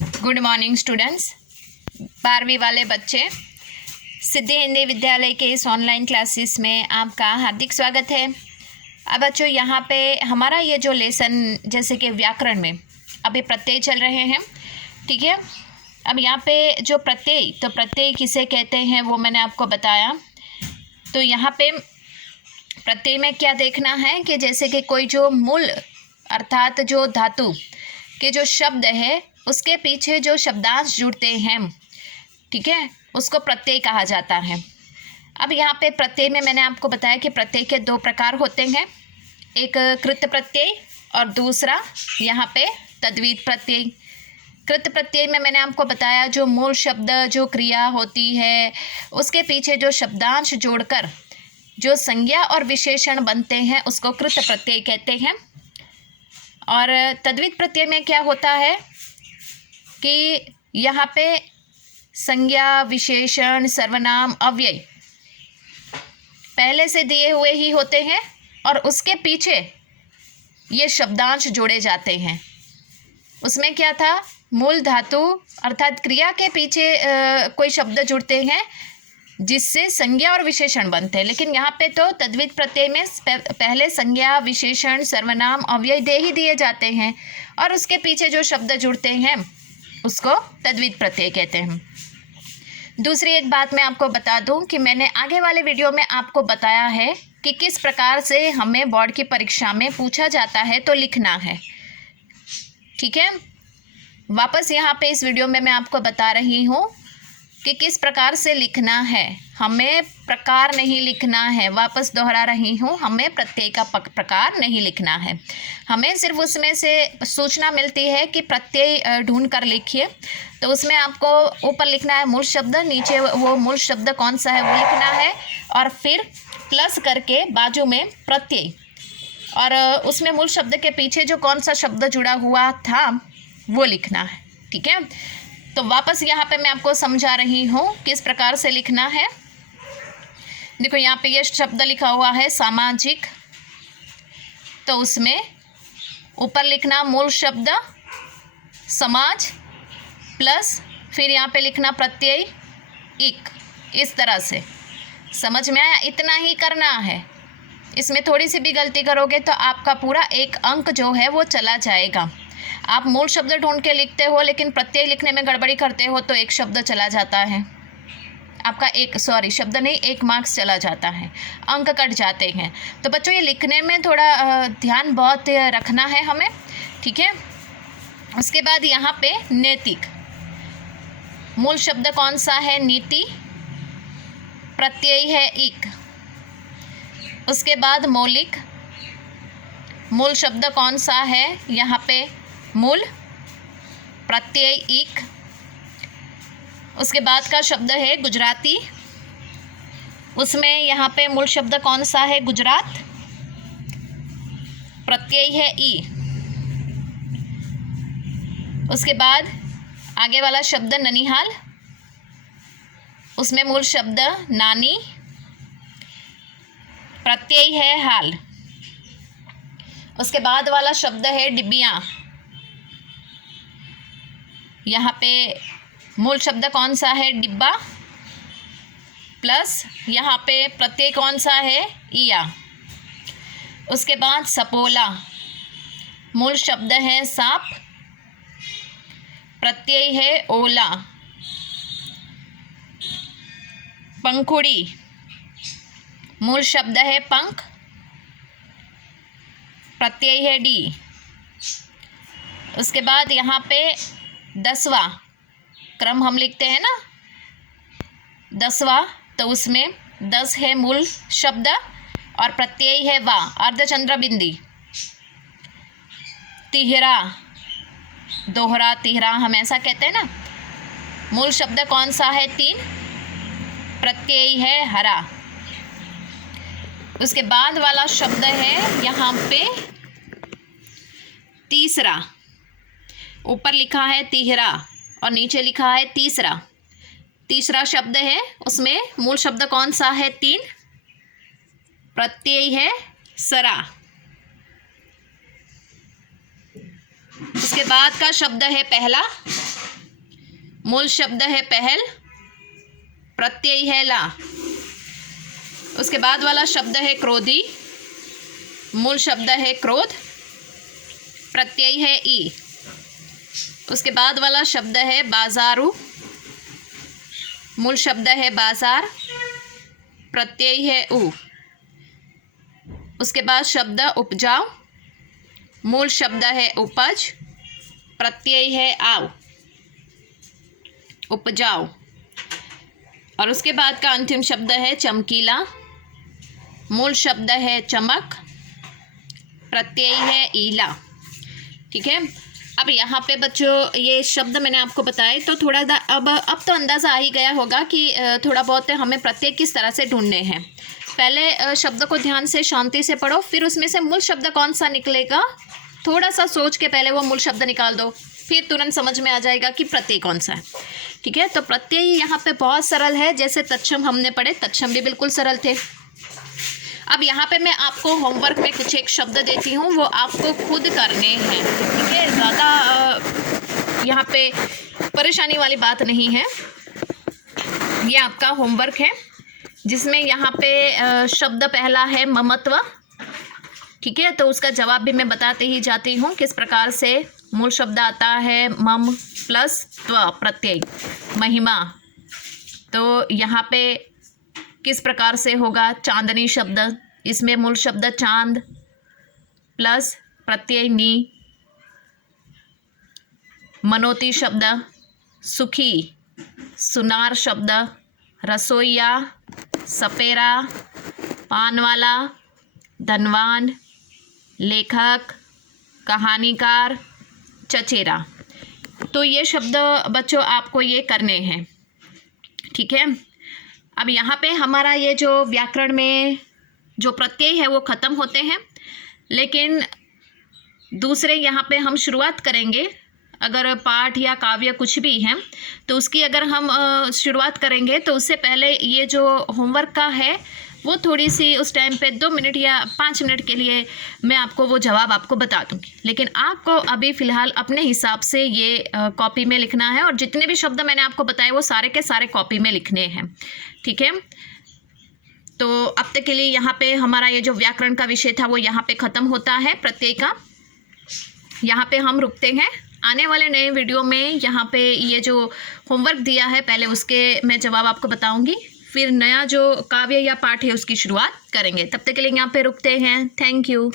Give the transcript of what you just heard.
Good morning students. 12वीं वाले बच्चे, सिद्धि हिंदी विद्यालय के इस ऑनलाइन क्लासेस में आपका हार्दिक स्वागत है। अब बच्चों, यहाँ पे हमारा ये जो लेसन जैसे कि व्याकरण में अभी प्रत्यय चल रहे हैं, ठीक है। अब यहाँ पे जो प्रत्यय, तो प्रत्यय किसे कहते हैं वो मैंने आपको बताया। तो यहाँ पे प्रत्यय में क्या देखना है कि जैसे कि कोई जो मूल अर्थात जो धातु के जो शब्द है उसके पीछे जो शब्दांश जुड़ते हैं, ठीक है, उसको प्रत्यय कहा जाता है। अब यहाँ पे प्रत्यय में मैंने आपको बताया कि प्रत्यय के दो प्रकार होते हैं, एक कृत प्रत्यय और दूसरा यहाँ पे तद्वित प्रत्यय। कृत प्रत्यय में मैंने आपको बताया जो मूल शब्द जो क्रिया होती है उसके पीछे जो शब्दांश जोड़कर जो संज्ञा और विशेषण बनते हैं उसको कृत प्रत्यय कहते हैं। और तद्वित प्रत्यय में क्या होता है कि यहाँ पे संज्ञा, विशेषण, सर्वनाम, अव्यय पहले से दिए हुए ही होते हैं और उसके पीछे ये शब्दांश जोड़े जाते हैं। उसमें क्या था, मूल धातु अर्थात क्रिया के पीछे कोई शब्द जुड़ते हैं जिससे संज्ञा और विशेषण बनते हैं। लेकिन यहाँ पे तो तद्वित प्रत्यय में पहले संज्ञा, विशेषण, सर्वनाम, अव्यय दे ही दिए जाते हैं और उसके पीछे जो शब्द जुड़ते हैं उसको तद्वित प्रत्यय कहते हैं। दूसरी एक बात मैं आपको बता दूं कि मैंने आगे वाले वीडियो में आपको बताया है कि किस प्रकार से हमें बोर्ड की परीक्षा में पूछा जाता है तो लिखना है, ठीक है। वापस यहाँ पे इस वीडियो में मैं आपको बता रही हूँ कि किस प्रकार से लिखना है। हमें प्रकार नहीं लिखना है, वापस दोहरा रही हूँ, हमें प्रत्यय का प्रकार नहीं लिखना है। हमें सिर्फ उसमें से सूचना मिलती है कि प्रत्यय ढूंढ कर लिखिए, तो उसमें आपको ऊपर लिखना है मूल शब्द, नीचे वो मूल शब्द कौन सा है वो लिखना है और फिर प्लस करके बाजू में प्रत्यय और उसमें मूल शब्द के पीछे जो कौन सा शब्द जुड़ा हुआ था वो लिखना है, ठीक है। तो वापस यहाँ पे मैं आपको समझा रही हूँ किस प्रकार से लिखना है। देखो यहाँ पे ये शब्द लिखा हुआ है सामाजिक, तो उसमें ऊपर लिखना मूल शब्द समाज प्लस फिर यहाँ पे लिखना प्रत्यय इक। इस तरह से समझ में आया? इतना ही करना है। इसमें थोड़ी सी भी गलती करोगे तो आपका पूरा एक अंक जो है वो चला जाएगा। आप मूल शब्द ढूंढ के लिखते हो लेकिन प्रत्यय लिखने में गड़बड़ी करते हो तो एक शब्द चला जाता है आपका, शब्द नहीं, एक मार्क्स चला जाता है, अंक कट जाते हैं। तो बच्चों ये लिखने में थोड़ा ध्यान बहुत रखना है हमें, ठीक है। उसके बाद यहाँ पे नैतिक, मूल शब्द कौन सा है, नीति, प्रत्यय है इक। उसके बाद मौलिक, मूल शब्द कौन सा है, यहाँ पे मूल, प्रत्यय इक। उसके बाद का शब्द है गुजराती, उसमें यहाँ पे मूल शब्द कौन सा है, गुजरात, प्रत्यय है ई। उसके बाद आगे वाला शब्द ननिहाल, उसमें मूल शब्द नानी, प्रत्यय है हाल। उसके बाद वाला शब्द है डिबिया, यहाँ पे मूल शब्द कौन सा है, डिब्बा, प्लस यहाँ पे प्रत्यय कौन सा है, इया। उसके बाद सपोला, मूल शब्द है सांप, प्रत्यय है ओला। पंखुड़ी, मूल शब्द है पंख, प्रत्यय है डी। उसके बाद यहाँ पे 10वां क्रम हम लिखते हैं ना, 10वां, तो उसमें 10 है मूल शब्द और प्रत्यय है वा, अर्धचंद्र बिंदी। तिहरा, दोहरा, तिहरा हम ऐसा कहते हैं ना, मूल शब्द कौन सा है, 3, प्रत्यय है हरा। उसके बाद वाला शब्द है यहाँ पे तीसरा, ऊपर लिखा है तिहरा और नीचे लिखा है तीसरा। तीसरा शब्द है, उसमें मूल शब्द कौन सा है, 3, प्रत्यय है सरा। उसके बाद का शब्द है पहला, मूल शब्द है पहल, प्रत्यय है ला। उसके बाद वाला शब्द है क्रोधी, मूल शब्द है क्रोध, प्रत्यय है ई। उसके बाद वाला शब्द है बाजारू, मूल शब्द है बाजार, प्रत्यय है ऊ। उसके बाद शब्द उपजाऊ, मूल शब्द है उपज, प्रत्यय है आव, उपजाऊ। और उसके बाद का अंतिम शब्द है चमकीला, मूल शब्द है चमक, प्रत्यय है ईला। ठीक है। अब यहाँ पे बच्चों ये शब्द मैंने आपको बताए तो थोड़ा अब तो अंदाज़ा आ ही गया होगा कि थोड़ा बहुत हमें प्रत्यय किस तरह से ढूंढने हैं। पहले शब्द को ध्यान से शांति से पढ़ो, फिर उसमें से मूल शब्द कौन सा निकलेगा थोड़ा सा सोच के पहले वो मूल शब्द निकाल दो, फिर तुरंत समझ में आ जाएगा कि प्रत्यय कौन सा है। ठीक है। तो प्रत्यय यहाँ पे बहुत सरल है, जैसे तत्सम हमने पढ़े, तत्सम भी बिल्कुल सरल थे। अब यहाँ पे मैं आपको होमवर्क में कुछ एक शब्द देती हूँ, वो आपको खुद करने हैं। ठीक है। ज़्यादा यहाँ पे परेशानी वाली बात नहीं है। ये आपका होमवर्क है जिसमें यहाँ पे शब्द पहला है ममत्व। ठीक है। तो उसका जवाब भी मैं बताते ही जाती हूँ किस प्रकार से मूल शब्द आता है मम प्लस त्व प्रत्यय, महिमा। तो यहाँ पे किस प्रकार से होगा चांदनी शब्द, इसमें मूल शब्द चांद प्लस प्रत्यय नी। मनोती शब्द सुखी, सुनार शब्द रसोईया, सपेरा, पान वाला, धनवान, लेखक, कहानीकार, चचेरा। तो ये शब्द बच्चों आपको ये करने हैं। ठीक है। अब यहाँ पे हमारा ये जो व्याकरण में जो प्रत्यय है वो ख़त्म होते हैं, लेकिन दूसरे यहाँ पे हम शुरुआत करेंगे। अगर पाठ या काव्य कुछ भी है तो उसकी अगर हम शुरुआत करेंगे तो उससे पहले ये जो होमवर्क का है वो थोड़ी सी उस टाइम पे 2 मिनट या 5 मिनट के लिए मैं आपको वो जवाब आपको बता दूँगी, लेकिन आपको अभी फ़िलहाल अपने हिसाब से ये कॉपी में लिखना है और जितने भी शब्द मैंने आपको बताए वो सारे के सारे कॉपी में लिखने हैं। ठीक है। तो अब तक के लिए यहाँ पे हमारा ये जो व्याकरण का विषय था वो यहाँ पे ख़त्म होता है, प्रत्यय का। यहाँ पे हम रुकते हैं। आने वाले नए वीडियो में यहाँ पे ये जो होमवर्क दिया है पहले उसके मैं जवाब आपको बताऊँगी, फिर नया जो काव्य या पाठ है उसकी शुरुआत करेंगे। तब तक के लिए यहाँ पे रुकते हैं। Thank you.